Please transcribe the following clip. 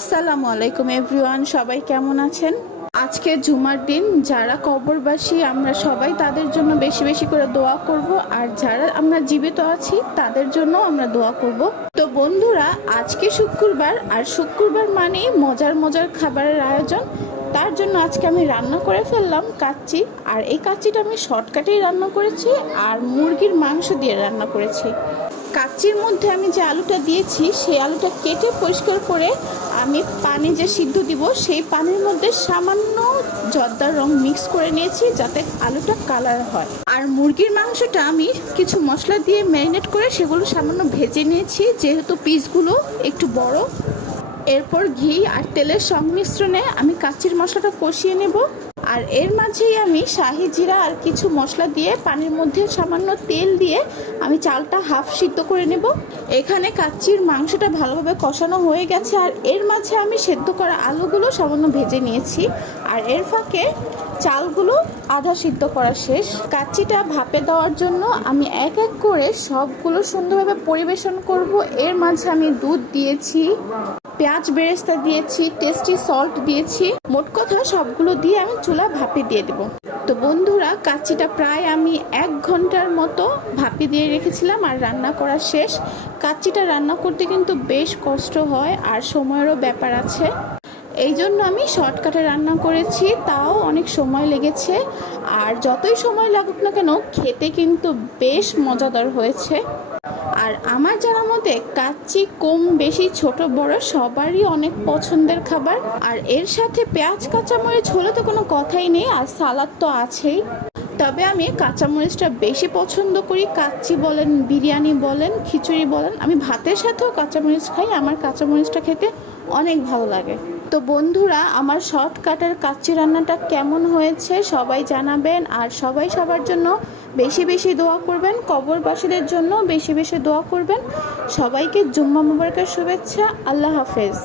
আসসালামু আলাইকুম এভরিওয়ান, সবাই কেমন আছেন? আজকে জুমার দিন, যারা কবরবাসী আমরা সবাই তাদের জন্য বেশি বেশি করে দোয়া করব, আর যারা আমরা জীবিত আছি তাদের জন্য আমরা দোয়া করব। তো বন্ধুরা, আজকে শুক্রবার, আর শুক্রবার মানেই মজার মজার খাবারের আয়োজন। তার জন্য আজকে আমি রান্না করে ফেললাম কাচ্চি, আর এই কাচ্চিটা আমি শর্টকাটেই রান্না করেছি, আর মুরগির মাংস দিয়ে রান্না করেছি। কাচ্চির মধ্যে আমি যে আলুটা দিয়েছি, সেই আলুটা কেটে পরিষ্কার করে আমি পানি যে সিদ্ধ দিব, সেই পানির মধ্যে সামান্য জর্দার রং মিক্স করে নিয়েছি যাতে আলুটা কালার হয়। আর মুরগির মাংসটা আমি কিছু মশলা দিয়ে ম্যারিনেট করে সেগুলো সামান্য ভেজে নিয়েছি, যেহেতু পিসগুলো একটু বড়। এরপর ঘি আর তেলের সংমিশ্রণে আমি কাচ্চির মশলাটা কষিয়ে নেব। আর এর মাঝেই আমি শাহি জিরা আর কিছু মশলা দিয়ে পানির মধ্যে সামান্য তেল দিয়ে আমি চালটা হাফ সিদ্ধ করে নেব। এখানে কাচ্চির মাংসটা ভালোভাবে কষানো হয়ে গেছে, আর এর মাঝে আমি সেদ্ধ করা আলুগুলো সামান্য ভেজে নিয়েছি, আর এর ফাঁকে চালগুলো আধা সিদ্ধ করা শেষ। কাচ্চিটা ভাপে দেওয়ার জন্য আমি এক এক করে সবগুলো সুন্দরভাবে পরিবেশন করব। এর মাঝে আমি দুধ দিয়েছি, পেঁয়াজ বেরেস্তা দিয়েছি, টেস্টি সল্ট দিয়েছি, মোট কথা সবগুলো দিয়ে আমি চুলা ভাপে দিয়ে দেব। তো বন্ধুরা, কাচ্চিটা প্রায় আমি 1 ঘন্টার মতো ভাপে দিয়ে রেখেছিলাম, আর রান্না করা শেষ। কাচ্চিটা রান্না করতে কিন্তু বেশ কষ্ট হয়, আর সময়েরও ব্যাপার আছে। এই জন্য আমি শর্টকাটে রান্না করেছি, তাও অনেক সময় লেগেছে। আর যতই সময় লাগুক না কেন, খেতে কিন্তু বেশ মজাদার হয়েছে। আর আমার জানার মতে কাচ্চি কম বেশি ছোট বড় সবারই অনেক পছন্দের খাবার। আর এর সাথে পেঁয়াজ কাঁচামরিচ হলে তো কোনো কথাই নেই, আর সালাদ তো আছেই। তবে আমি কাঁচামরিচটা বেশি পছন্দ করি। কাচ্চি বলেন, বিরিয়ানি বলেন, খিচুড়ি বলেন, আমি ভাতের সাথেও কাঁচামরিচ খাই। আমার কাঁচামরিচটা খেতে অনেক ভালো লাগে। তো বন্ধুরা, আমার শর্টকাটের কাচ্চি রান্নাটা কেমন হয়েছে সবাই জানাবেন, আর সবাই সবার জন্য বেশি বেশি দোয়া করবেন। কবরবাসীদের জন্য বেশি বেশি দোয়া করবেন। সবাইকে জুম্মা মুবারকের শুভেচ্ছা। আল্লাহ হাফেজ।